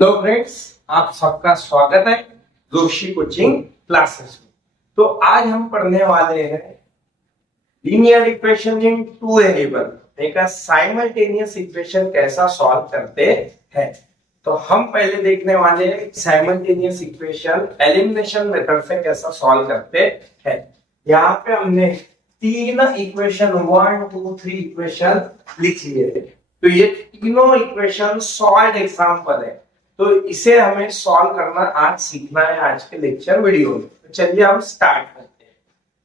तो फ्रेंड्स, आप सबका स्वागत है जोशी कोचिंग क्लासेस में। तो आज हम पढ़ने वाले हैं linear equation in two variable. एक साइमल्टेनियस इक्वेशन कैसा सॉल्व करते हैं। तो हम पहले देखने वाले हैं साइमल्टेनियस इक्वेशन एलिमिनेशन मेथड से कैसा सॉल्व करते हैं। यहाँ पे हमने तीन इक्वेशन 1, 2, 3 इक्वेशन लिख लिए थे। तो ये तीनों इक्वेशन सॉल्व एग्जाम्पल है। तो इसे हमें सॉल्व करना आज सीखना है आज के लेक्चर वीडियो में। तो चलिए हम स्टार्ट करते हैं।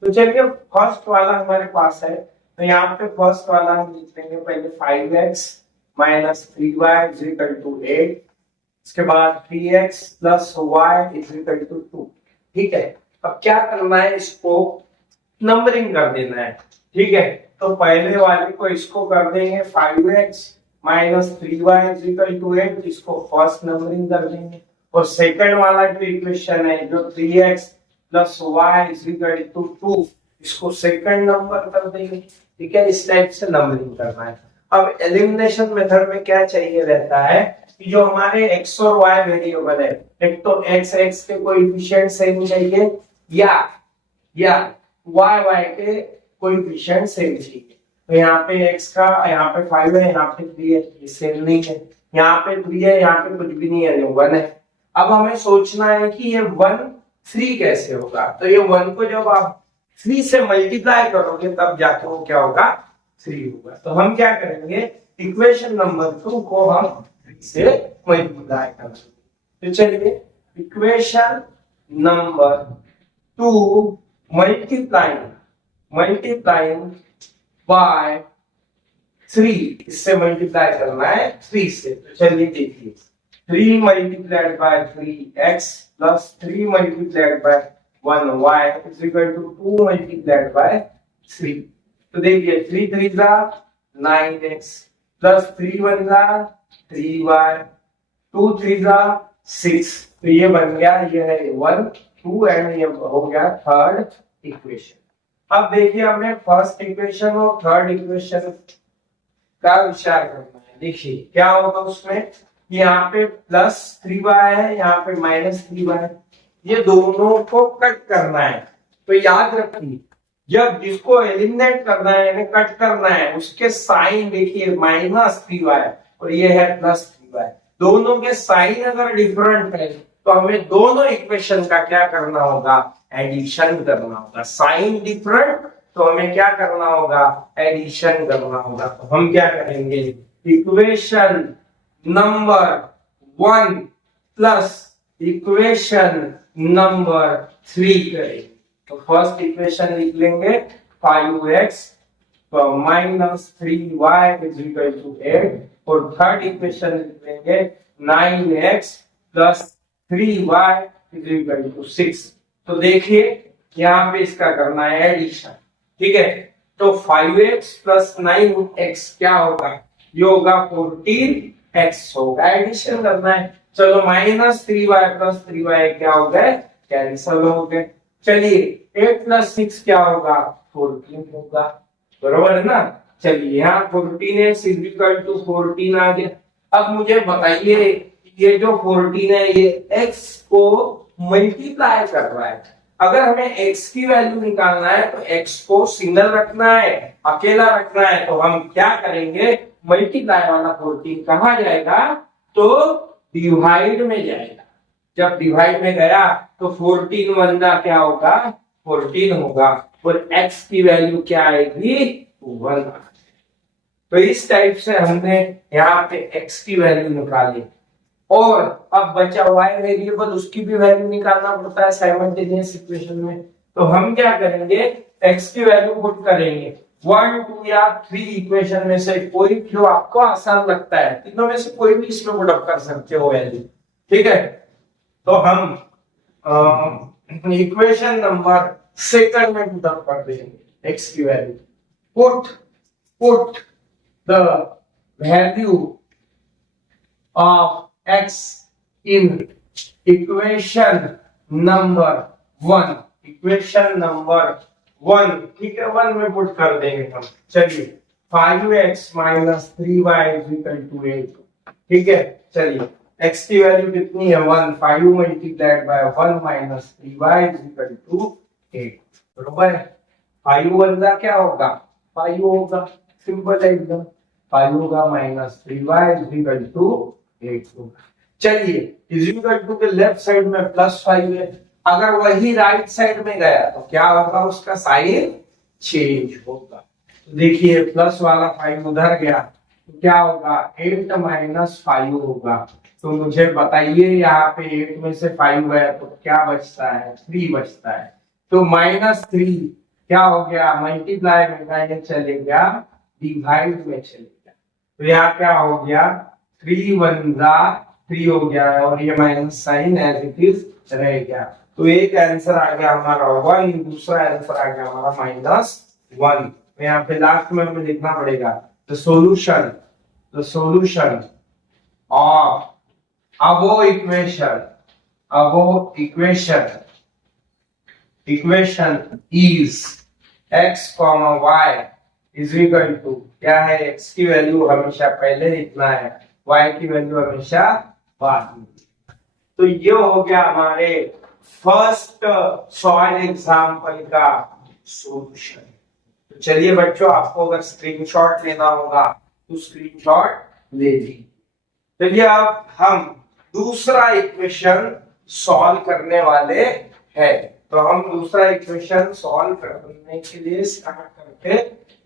तो चलिए फर्स्ट वाला हमारे पास है। तो यहाँ पे फर्स्ट वाला हम लिख लेंगे पहले 5x minus 3y is equal to 8। इसके बाद 3x plus y is equal to 2। ठीक है, अब क्या करना है, इसको नंबरिंग कर देना है। ठीक है, तो पहले वाले को इसको कर देंगे 5x minus 3y is equal to 8, इसको फर्स्ट नंबरिंग कर देंगे। और सेकंड वाला जो इक्वेशन है जो 3x plus y is equal to 2, इसको सेकंड नंबर कर देंगे। ठीक है, इस टाइप से नंबरिंग करना है। अब एलिमिनेशन मेथड में क्या चाहिए रहता है कि जो हमारे x और y वेरिएबल है, एक तो x के कोएफिशिएंट सेम चाहिए या y के कोएफिशिएंट सेम चाहिए। तो यहाँ पे x का, यहाँ पे 5 है, यहाँ पे 3 है, ये सेम नहीं है। यहाँ पे 3 है, यहाँ पे कुछ भी नहीं है, 1 है। अब हमें सोचना है कि ये 1 3 कैसे होगा। तो ये 1 को जब आप 3 से मल्टीप्लाई करोगे तब जाके वो क्या होगा, 3 होगा। तो हम क्या करेंगे, इक्वेशन नंबर 2 को हम 3 से मल्टीप्लाई करेंगे। तो चलिए इक्वेशन नंबर 2 मल्टीप्लाइंग बाय 3, इससे मल्टीप्लाई करना है 3 से। तो चलिए देखिए 3 multiplied by 3x plus 3 multiplied by 1y is equal to 2 multiplied by 3। तो देखिए 3 3 जा 9x प्लस 3 1 जा 3y 2 3 जा 6। तो ये बन गया, ये है 1 2 एंड ये हो गया थर्ड इक्वेशन। अब देखिए हमें फर्स्ट इक्वेशन और थर्ड इक्वेशन का विचार करना है। देखिए क्या होगा उसमें, यहाँ पे प्लस 3y है, यहाँ पे माइनस 3y है। ये दोनों को कट करना है। तो याद रखिए जब जिसको एलिमिनेट करना है यानी कट करना है, उसके साइन देखिए माइनस 3y और ये है प्लस 3y। दोनों के साइन अगर डिफरेंट है तो हमें दोनों इक्वेशन का क्या करना होगा, एडिशन करना होगा। साइन डिफरेंट तो हमें क्या करना होगा, एडिशन करना होगा। तो हम क्या करेंगे, equation number 1 plus equation number 3 करेंगे। तो फर्स्ट इक्वेशन लिख लेंगे 5x minus 3y is equal to 8 और थर्ड इक्वेशन लिख लेंगे 9x plus 3y is equal to 6। तो देखिए यहाँ पे इसका करना है एडिशन। ठीक है, तो 5x प्लस 9x क्या होगा, ये होगा 14x होगा। एडिशन करना है। चलो माइनस 3y प्लस 3y क्या हो गए, कैंसिल हो गए। चलिए 8 प्लस 6 क्या होगा, 14 होगा। बरोबर है ना। चलिए यहाँ 14x इज इक्वल टू 14 आ गया। अब मुझे बताइए ये जो 14 है ये x को मल्टीप्लाई कर रहा है। अगर हमें x की वैल्यू निकालना है तो x को सिंगल रखना है, अकेला रखना है। तो हम क्या करेंगे, मल्टीप्लाई वाला 14 कहाँ जाएगा, तो डिवाइड में जाएगा। जब डिवाइड में गया तो 14 1 क्या होगा, 14 होगा और x की वैल्यू क्या आएगी, 1। तो इस टाइप से हमने यहाँ पे x की वैल्यू निकाली। और अब बचा y वेरिएबल, उसकी भी वैल्यू निकालना पड़ता है साइमल्टेनियस इक्वेशन में। तो हम क्या करेंगे, x की वैल्यू पुट करेंगे 1 2 या 3 इक्वेशन में से कोई जो आपको आसान लगता है, तीनों में से कोई भी इसमें पुट अप कर सकते हो वैल्यू। ठीक है, तो हम इक्वेशन नंबर सेकंड में पुट अप कर देंगे x की value. Put the value of x in equation number 1। Equation number 1, ठीक है, 1 में पुट कर देंगे हम। चलिए 5x minus 3y is equal to 8। ठीक है, चलिए x की वैल्यू कितनी है 1, 5 multiplied by 1 minus 3y is equal to 8। बरोबर है। 5 वन का क्या होगा 5 होगा, सिंपल है एकदम। 5 होगा minus 3y is equal to 8 होगा। चलिए इज इक्वल टू के लेफ्ट साइड में +5 है, अगर वही राइट साइड में गया तो क्या होगा, उसका साइन चेंज होगा। तो देखिए प्लस वाला 5 उधर गया तो क्या होगा 8 माइनस 5 होगा। तो मुझे बताइए यहाँ पे 8 में से 5 गया तो क्या बचता है 3 बचता है। तो -3 क्या हो गया मल्टीप्लाई में ये चलेगा डिवाइड में चलेगा। तो यहाँ क्या हो गया 3 1 3 हो गया और ये minus sign as it is रह गया। तो एक आंसर आ गया हमारा 1, दूसरा आंसर आ गया हमारा -1। तो यहाँ पे लास्ट में हमें लिखना पड़ेगा the solution of above equation is x, y is equal to क्या है, x की वैल्यू हमेशा पहले लिखना है, y की वैल्यू हमेशा बाद में। तो ये हो गया हमारे फर्स्ट सॉइल एग्जाम्पल का सॉल्यूशन। तो चलिए बच्चों, आपको अगर स्क्रीनशॉट लेना होगा तो स्क्रीनशॉट ले लीजिए। चलिए अब हम दूसरा इक्वेशन सॉल्व करने वाले हैं। तो हम दूसरा इक्वेशन सॉल्व करने के लिए स्टार्ट करते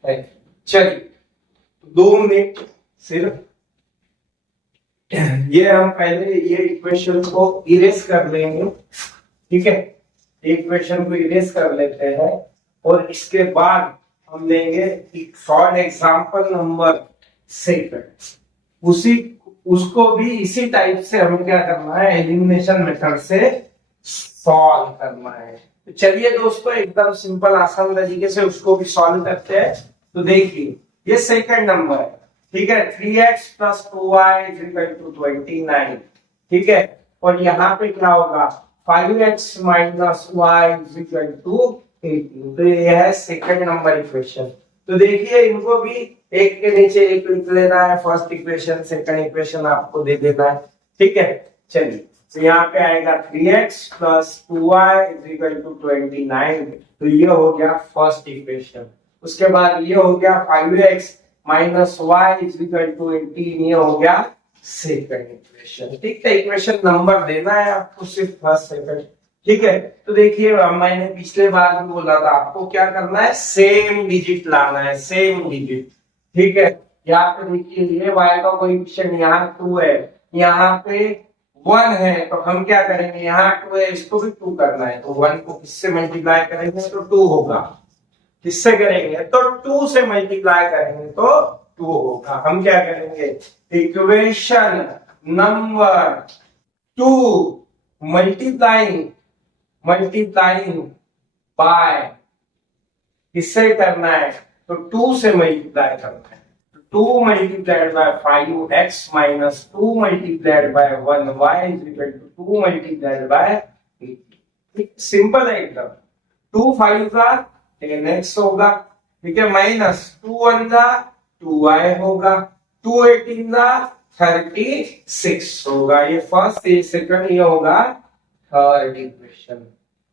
हैं। चलिए 2 मिनट सिर्फ ये हम पहले ये इक्वेशन को इरेज कर लेंगे, ठीक है। इक्वेशन को इरेज कर लेते हैं और इसके बाद हम लेंगे सॉल्व एग्जांपल नंबर 2। उसको भी इसी टाइप से हमें क्या करना है, एलिमिनेशन मेथड से सॉल्व करना है। तो चलिए दोस्तों एकदम सिंपल आसान तरीके से उसको भी सॉल्व करते हैं। तो देखिए ये सेकंड नंबर है, ठीक है, 3x + 2y = 29, ठीक है। और यहाँ पे क्या होगा 5x - y = 18। तो ये है सेकंड नंबर इक्वेशन। तो देखिए इनको भी एक के नीचे एक लिख लेना है, फर्स्ट इक्वेशन सेकंड इक्वेशन आपको दे देना है, ठीक है। चलिए तो यहाँ पे आएगा 3x + 2y = 29। तो ये हो गया फर्स्ट इक्वेशन। उसके बाद ये हो गया 5x - y = 18, ये हो गया सेकंड इक्वेशन, ठीक है। इक्वेशन नंबर देना है आपको सिर्फ फर्स्ट सेकंड, ठीक है। तो देखिए मैंने पिछले बार भी बोला था आपको क्या करना है, सेम डिजिट लाना है, सेम डिजिट, ठीक है। यहाँ पे देखिए ये y का कोएफिशिएंट यहाँ 2 है, यहाँ पे 1 है, तो हम क्या करेंगे यहाँ 2 है, इसको भी 2 करना है। तो 1 को किससे मल्टीप्लाई करेंगे तो 2 होगा, किससे करेंगे तो 2 से मल्टीप्लाई करेंगे तो 2 होगा। हम क्या करेंगे इक्वेशन नंबर 2 मल्टीप्लाइंग बाय किससे करना है तो 2 से मल्टीप्लाई करना है। 2 × 5x - 2 × 1y = 2 × 8। सिंपल है एकदम। 2 5 का 10x होगा, ठीक है, -2 1 का 2y होगा, 2 18 का 36 होगा। ये फर्स्ट, ये सेकंड, ये होगा थर्ड इक्वेशन,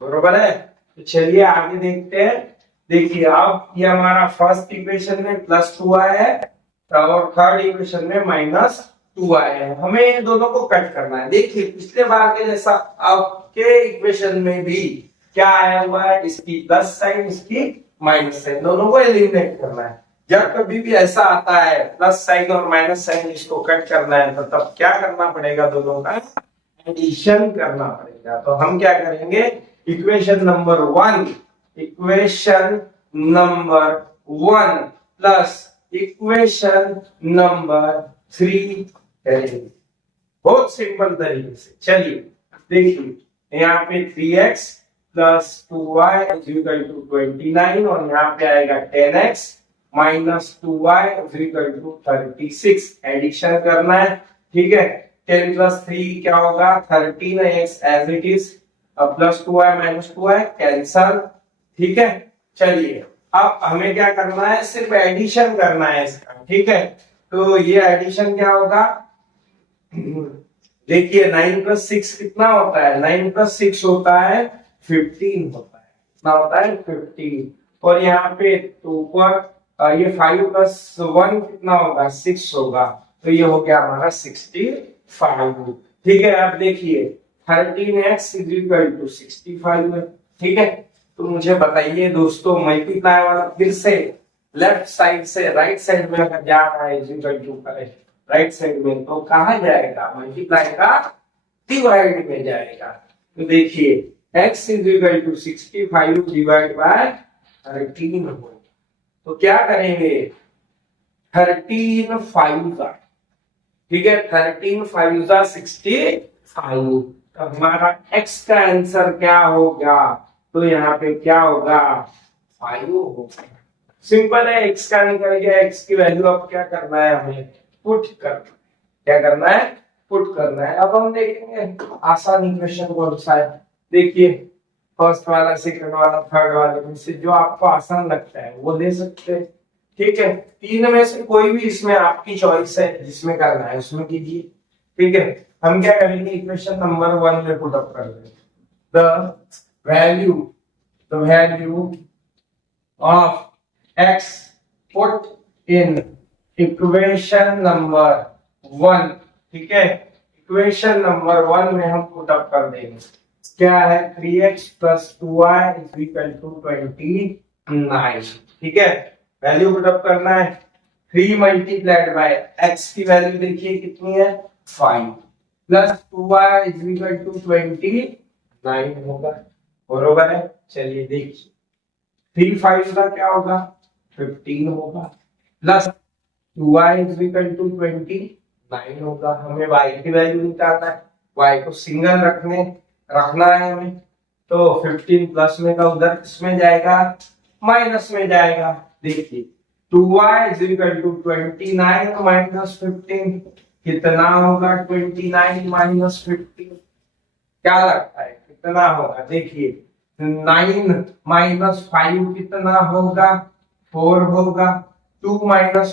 बरोबर है। तो चलिए आगे देखते हैं। देखिए अब ये हमारा फर्स्ट इक्वेशन में +2y है और थर्ड इक्वेशन में -2y है। हमें इन दोनों को कट करना है। देखिए पिछले बार के जैसा आपके इक्वेशन में भी क्या आया हुआ है, इसकी प्लस साइन इसकी माइनस साइन, दोनों को एलिमिनेट करना है। जब कभी भी ऐसा आता है प्लस साइन और माइनस साइन इसको कट करना है तो तब क्या करना पड़ेगा, दोनों का एडिशन करना पड़ेगा। तो हम क्या करेंगे equation number 1 plus equation number 3 करेंगे, बहुत सिंपल तरीके से। चलिए देखिए यहाँ पे 3x + 2y = 29 और यहाँ पे आएगा 10x - 2y = 36। एडिशन करना है, ठीक है। 10 + 3 क्या होगा 13x as it is, +2y - 2y cancel, ठीक है। चलिए अब हमें क्या करना है, सिर्फ एडिशन करना है इसका, ठीक है। तो ये एडिशन क्या होगा देखिए 9 + 6 कितना होता है, 9 + 6 होता है 15 होता है, कितना होता है 15। और यहाँ पे ऊपर ये 5 + 1 कितना होगा 6 होगा, तो ये हो गया हमारा 65। ठीक है, अब देखिए 13x = 65 है। ठीक है, तो मुझे बताइए दोस्तों, मल्टीप्लाई वाला फिर से लेफ्ट साइड से राइट साइड में अगर जा रहा है इक्वल टू राइट साइड में, तो कहाँ जाएगा, मल्टीप्लाई का डिवाइड में जाएगा। तो देखिए x = 65 डिवाइड बाय 13 हो, तो क्या करेंगे 13 5 का, ठीक है 13 5 का 65, तो हमारा x का आंसर क्या होगा, तो यहाँ पे क्या होगा 5 होगा। सिंपल है, x का निकल गया, x की वैल्यू अब क्या करना है, हमें पुट करना है। क्या करना है, पुट करना है। अब हम देखेंगे आसान इक्वेशन कौन सा है। देखिए फर्स्ट वाला, सेकंड वाला, थर्ड वाले में से जो आपको आसान लगता है वो ले सकते हैं। ठीक है, तीन में से कोई भी इसमें आपकी चॉइस है, जिसमें करना है उसमें कीजिए। ठीक है, हम क्या करेंगे, इक्वेशन नंबर 1 में पुट अप कर देंगे। The value of x put in equation number 1। ठीक है, इक्वेशन नंबर 1 में हम पुट अप कर देंगे, क्या है 3x + 2y = 29। ठीक है, वैल्यू पुट अप करना है। 3 मल्टीप्लाइड बाय x की वैल्यू देखिए कितनी है 5 प्लस 2y = 29 होगा, बरोबर है। चलिए देखिए 3 5 का क्या होगा 15 होगा, प्लस 2y = 29 होगा। हमें y की वैल्यू निकालना है, y को सिंगल रखना है हमें, तो 15 प्लस में का उधर किसमें जाएगा, माइनस में जाएगा। देखिए 2y = 29 माइनस 15 कितना होगा, 29 - 15 क्या लगता है कितना होगा, देखिए 9 - 5 कितना होगा 4 होगा, 2 -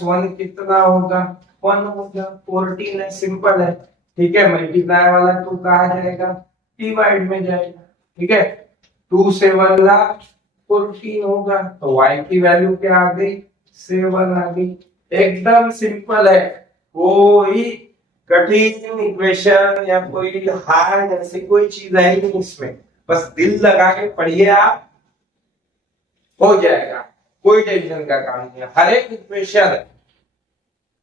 1 कितना होगा 1 होगा, 14 है, सिंपल है। ठीक है, मल्टीप्लाई वाला 2 कहा जाएगा, डिवाइड में जाएगा। ठीक है, 2 से 1 ला 14 होगा, तो y की वैल्यू क्या आ गई 7 आ गई। एकदम सिंपल है, कोई कठिन इक्वेशन या कोई हार्ड ऐसी कोई चीज है नहीं इसमें, बस दिल लगा के पढ़िए आप, हो जाएगा, कोई टेंशन का काम नहीं है। हर एक इक्वेशन,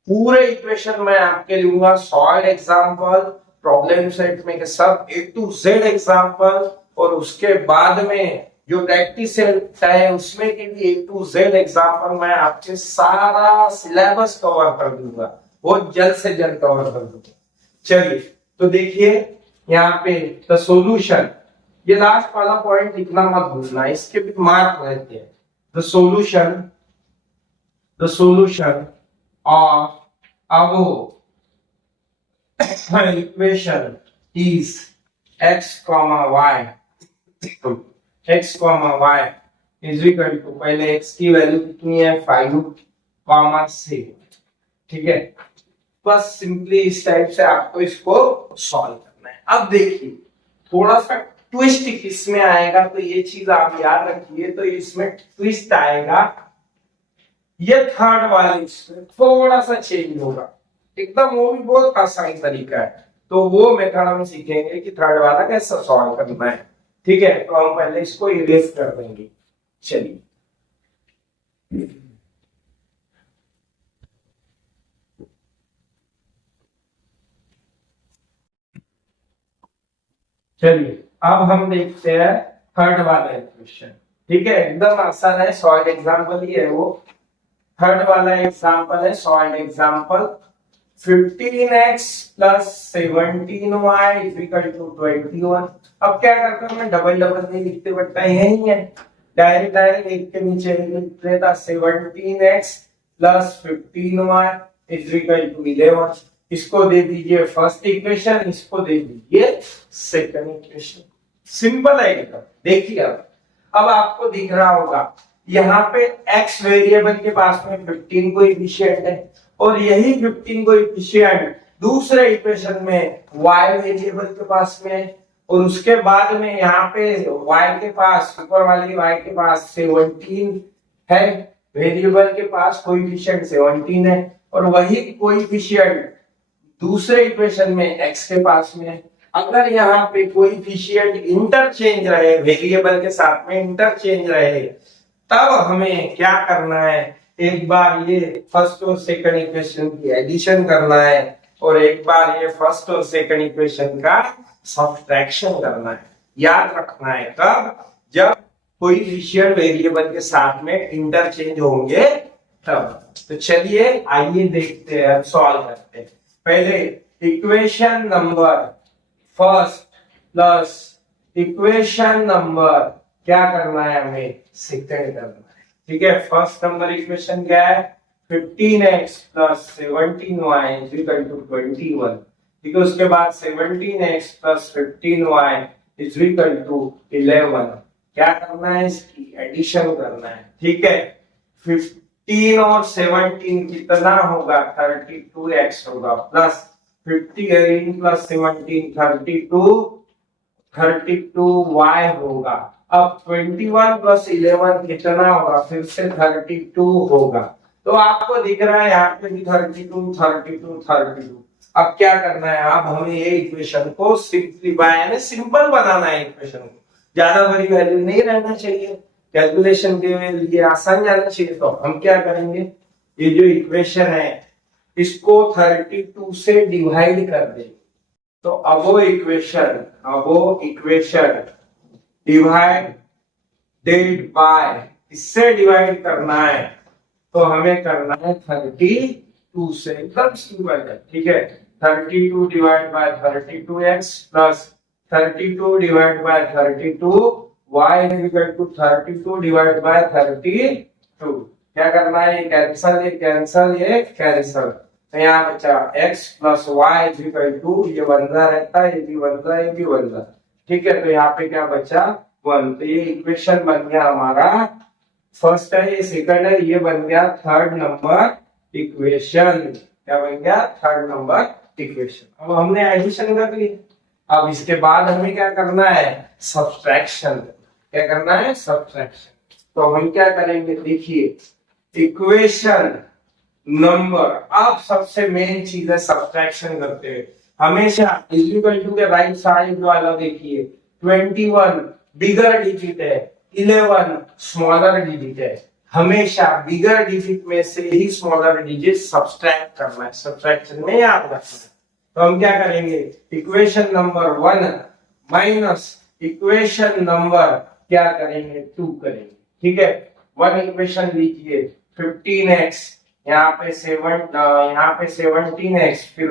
पूरे इक्वेशन में आपके लूंगा सॉल्व एग्जांपल, प्रॉब्लम सेट में के सब A to Z एग्जांपल, और उसके बाद में जो प्रैक्टिस है उसमें के भी A to Z एग्जांपल मैं आपके सारा सिलेबस कवर कर दूंगा, बहुत जल्द से जल्द कवर कर दूंगा। चलिए तो देखिए यहाँ पे द सॉल्यूशन, ये लास्ट वाला पॉइंट लिखना मत भूलना, इसके भी मार्क रहते हैं। The solution of above equation is x, y is equal to, पहले x की वैल्यू कितनी है 5, 6। ठीक है, बस सिंपली इस टाइप से आपको इसको सॉल्व करना है। अब देखिए थोड़ा सा ट्विस्ट किसमें आएगा, तो ये चीज आप याद रखिए, तो इसमें ट्विस्ट आएगा, ये थर्ड वाले इसमें थोड़ा सा चेंज होगा एकदम, वो भी बहुत आसान तरीका है, तो वो मेथड हम सीखेंगे कि थर्ड वाला कैसे सॉल्व करना है। ठीक है, तो हम पहले इसको इरेज कर देंगे। चलिए अब हम देखते हैं थर्ड वाला इक्वेशन। ठीक है, एकदम आसान है, सॉल्व एग्जांपल ही है वो। थर्ड वाला एग्जांपल है सॉल्व एग्जांपल, 15x + 17y = 21। अब क्या करता हूं मैं, डबल नहीं लिखते बट्टा यही है, डायरेक्ट एक के नीचे लिख लेता, 17x + 15y = 11। इसको दे दीजिए फर्स्ट इक्वेशन, इसको दे दीजिए सेकंड इक्वेशन। सिंपल है एकदम। देखिए अब आपको दिख रहा होगा यहाँ पे x वेरिएबल के पास में 15 कोएफिशिएंट है, और यही 15 कोएफिशिएंट दूसरे इक्वेशन में y वेरिएबल के पास में है, और उसके बाद में यहाँ पे y के पास, ऊपर वाली y के पास 17 है, वेरिएबल के पास कोएफिशिएंट 17 है, और वही कोएफिशिएंट दूसरे इक्वेशन में x के पास में है। अगर यहाँ पे कोएफिशिएंट इंटरचेंज रहे, वेरिएबल के साथ में इंटरचेंज रहे, तब हमें क्या करना है, एक बार ये फर्स्ट और सेकंड इक्वेशन की एडिशन करना है, और एक बार ये फर्स्ट और सेकंड इक्वेशन का सब्ट्रैक्शन करना है। याद रखना है कब, जब कोएफिशिएंट वेरिएबल के साथ में इंटरचेंज होंगे तब। तो चलिए आइए देखते हैं, सॉल्व करते हैं। पहले equation number first plus equation number क्या करना है, हमें सेकंड करना है। ठीक है, फर्स्ट नंबर इक्वेशन क्या है, 15x plus 17y is equal to 21। ठीक है, उसके बाद 17x plus 15y is equal to 11। क्या करना है, इसकी एडिशन करना है। ठीक है, 15 और 17 कितना होगा, 32x होगा, प्लस 15 प्लस 17 32y होगा। अब 21 प्लस 11 कितना होगा, फिर से 32 होगा। तो आपको दिख रहा है यहाँ पे भी 32 32 32। अब क्या करना है, अब हमें ये इक्वेशन को सिंप्लीफाई यानी सिंपल बनाना है। इक्वेशन को ज्यादा बड़ी वैल्यू नहीं रहना चाहिए, कैलकुलेशन के लिए आसान जाना चाहिए। तो हम क्या करेंगे, ये जो इक्वेशन है इसको 32 से डिवाइड कर देंगे। तो अब वो इक्वेशन डिवाइडेड बाय, इससे डिवाइड करना है, तो हमें करना है 32 से, एकदम सिंपल है। ठीक है, 32 divide by 32x plus 32 divide by 32y is equal to 32 divide by 32। क्या करना है, ये कैंसल, ये कैंसल, ये कैंसल, तो यहाँ बचा x plus y is equal to, ये बनता रहता है, ये भी बनता है, ये भी बनता है। ठीक है, तो यहाँ पे क्या बचा 1। तो ये इक्वेशन बन गया हमारा फर्स्ट है, ये सेकंड है, ये बन गया थर्ड नंबर इक्वेशन। क्या बन गया, थर्ड नंबर इक्वेशन। अब हमने एडिशन कर ली, अब इसके बाद हमें क्या करना है, सब्ट्रैक्शन। क्या करना है, सब्ट्रैक्शन। तो हम क्या करेंगे, देखिए इक्वेशन नंबर, अब सबसे मेन चीज है सब्ट्रैक्शन करते हुए हमेशा इज इक्वल टू के राइट साइड वाला देखिए, 21 बिगर डिजिट है, 11 स्मॉलर डिजिट है, हमेशा बिगर डिजिट में से ही स्मॉलर डिजिट सब्ट्रैक्ट करना है, सब्ट्रैक्शन में याद रखना है। तो हम क्या करेंगे, equation number 1 minus equation number क्या करेंगे, 2 करेंगे। ठीक है, 1 इक्वेशन लीजिए 15x, यहाँ पे 17x, फिर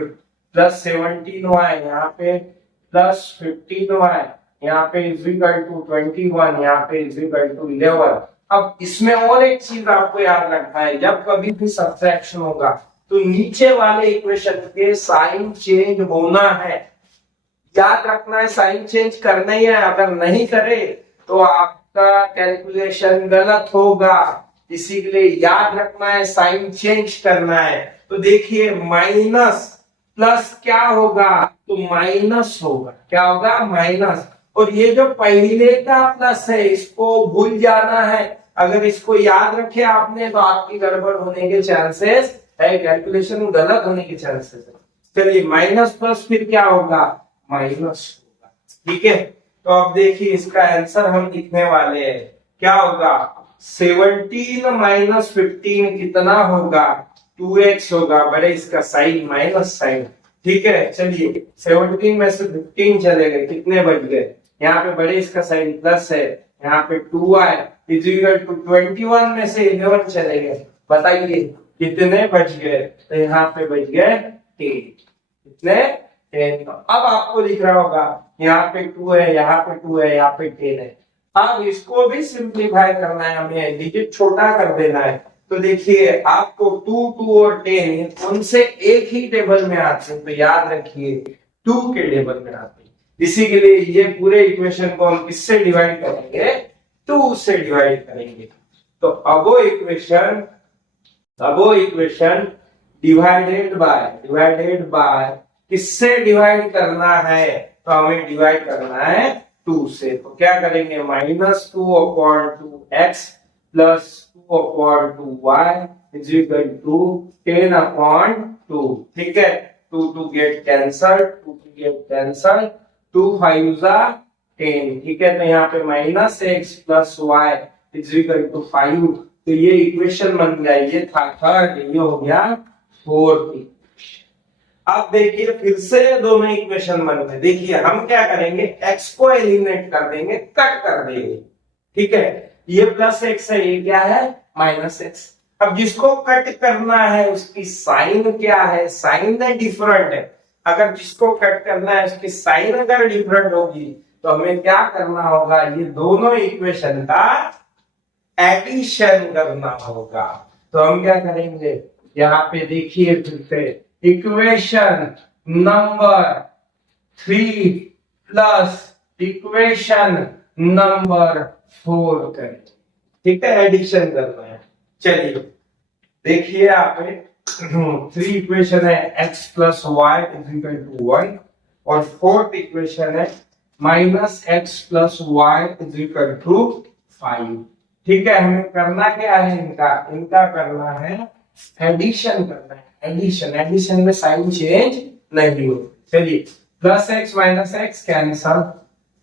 प्लस 17y, यहाँ पे प्लस 15y, यहाँ पे इज इक्वल टू 21, यहाँ पे इज इक्वल टू 11। अब इसमें और एक चीज आपको याद रखना है, जब कभी भी सब्ट्रैक्शन होगा तो नीचे वाले इक्वेशन के साइन चेंज होना है। याद रखना है, साइन चेंज करना ही है, अगर नहीं करे तो आपका कैलकुलेशन गलत होगा। इसी के लिए याद रखना है, साइन चेंज करना है। तो देखिए माइनस प्लस क्या होगा, तो माइनस होगा। क्या होगा, माइनस। और ये जो पहले का प्लस है इसको भूल जाना है, अगर इसको याद रखे आपने तो आपकी गड़बड़ होने के चांसेस है, कैलकुलेशन गलत होने के चांसेस है। चलिए माइनस प्लस फिर क्या होगा, माइनस होगा। ठीक है, तो अब देखिए इसका आंसर हम लिखने वाले हैं, क्या होगा, 17 माइनस 15 कितना होगा, 2x होगा, बड़े इसका साइन माइनस साइन। ठीक है, चलिए 17 में से 15 चले गए, कितने बच गए, यहाँ पे बड़े इसका साइन प्लस है, यहाँ पे 2y इज इक्वल टू 21 में से 11 चले गए, बताइए कितने बच गए, तो यहाँ पे बच गए 10। कितने, 10। अब आपको दिख रहा होगा यहाँ पे 2 है, यहाँ पे 2 है, यहाँ पे 10 है। अब इसको भी सिंप्लीफाई करना है, हमें डिजिट छोटा कर देना है। तो देखिए आपको 2, 2 और 10 उनसे एक ही टेबल में आते हैं, तो याद रखिए 2 के टेबल में आते हैं। इसी के लिए ये पूरे इक्वेशन को हम किससे डिवाइड करेंगे, 2 से डिवाइड करेंगे। तो अब वो इक्वेशन डिवाइडेड बाय किससे डिवाइड करना है, तो हमें डिवाइड करना है 2 से। तो क्या करेंगे, -2/2x plus 2/2y is equal to 10/2। ठीक है, 2 गेट कैंसल, 2 5 10। ठीक है, तो यहाँ पे -x plus y is equal to 5। तो ये इक्वेशन बन गया, ये था थर्ड, ये हो गया फोर्थ। अब देखिए फिर से दोनों इक्वेशन बन गए। देखिए हम क्या करेंगे, x को एलिमिनेट कर देंगे, कट कर देंगे। ठीक है, ये प्लस x है, ये क्या है -x। अब जिसको कट करना है उसकी साइन क्या है, साइन डिफरेंट है। अगर जिसको कट करना है उसकी साइन अगर डिफरेंट होगी तो हमें क्या करना होगा, ये दोनों इक्वेशन का एडिशन करना होगा। तो हम क्या करेंगे, यहाँ पे देखिए फिर से equation number 3 plus equation number 4 करें। ठीक है, एडिशन करना है। चलिए देखिए यहाँ पे 3 इक्वेशन है x plus y is equal to 1 और 4th इक्वेशन है -x plus y is equal to 5। ठीक है, हमें करना क्या है, इनका करना है एडिशन करना है। एडिशन में साइन चेंज नहीं हो। चलिए +x -x cancel,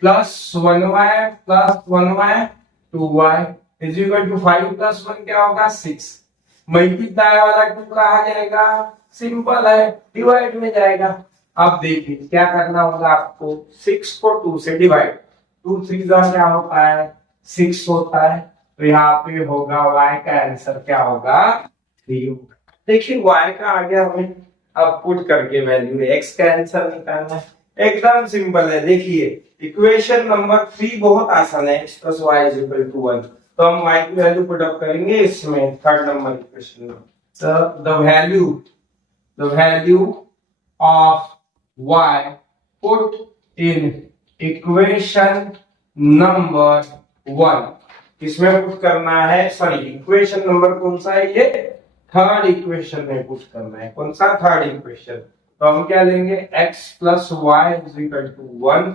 +1y plus 1y 2y is equal to 5 plus 1 क्या होगा 6। मल्टीप्लाई वाला 2 कहा जाएगा, सिंपल है, डिवाइड में जाएगा। अब देखिए क्या करना होगा आपको, 6 को 2 से डिवाइड, 2 3 क्या होता है 6 होता है। तो यहाँ पे होगा y का आंसर क्या होगा 3 होगा। देखिए y का आगे हमें अब पुट करके वैल्यू x का आंसर निकालना है, एकदम सिंपल है। देखिए इक्वेशन नंबर 3 बहुत आसान है, x plus y is equal to 1। तो हम y की वैल्यू पुट अप करेंगे इसमें थर्ड नंबर इक्वेशन में। So the value of y put in equation number 1, इसमें पुट करना है, सॉरी इक्वेशन नंबर कौन सा है, ये थर्ड इक्वेशन में पुट करना है। कौन सा, थर्ड इक्वेशन। तो हम क्या लेंगे, x plus y is equal to 1।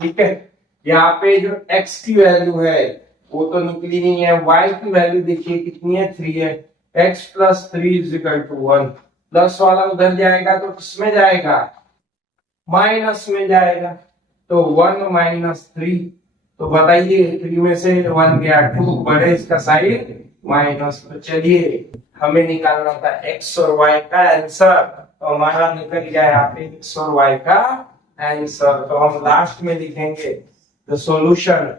ठीक है, यहाँ पे जो x की वैल्यू है वो तो निकली नहीं है, y की वैल्यू देखिए कितनी है 3 है, x plus 3 is equal to 1। Plus वाला उधर जाएगा तो किसमें जाएगा, माइनस में जाएगा। तो 1 माइनस 3, तो बताइए 3 में से 1 गया 2, बड़े इसका साइन माइनस। तो चलिए हमें निकालना था x और y का आंसर, तो हमारा निकल गया यहाँ पे x और y का आंसर। तो हम लास्ट में लिखेंगे the solution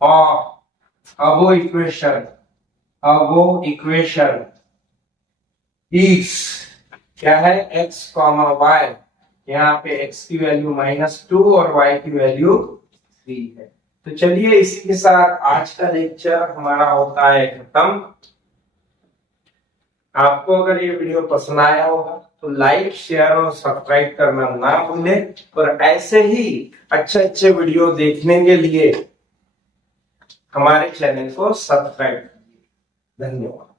of above equation is क्या है, x, y। यहाँ पे x की वैल्यू -2 और y की वैल्यू 3 है। तो चलिए इसी के साथ आज का लेक्चर हमारा होता है खत्म। आपको अगर ये वीडियो पसंद आया होगा तो लाइक शेयर और सब्सक्राइब करना ना भूलें, और ऐसे ही अच्छे वीडियो देखने के लिए हमारे चैनल को सब्सक्राइब कीजिए। धन्यवाद।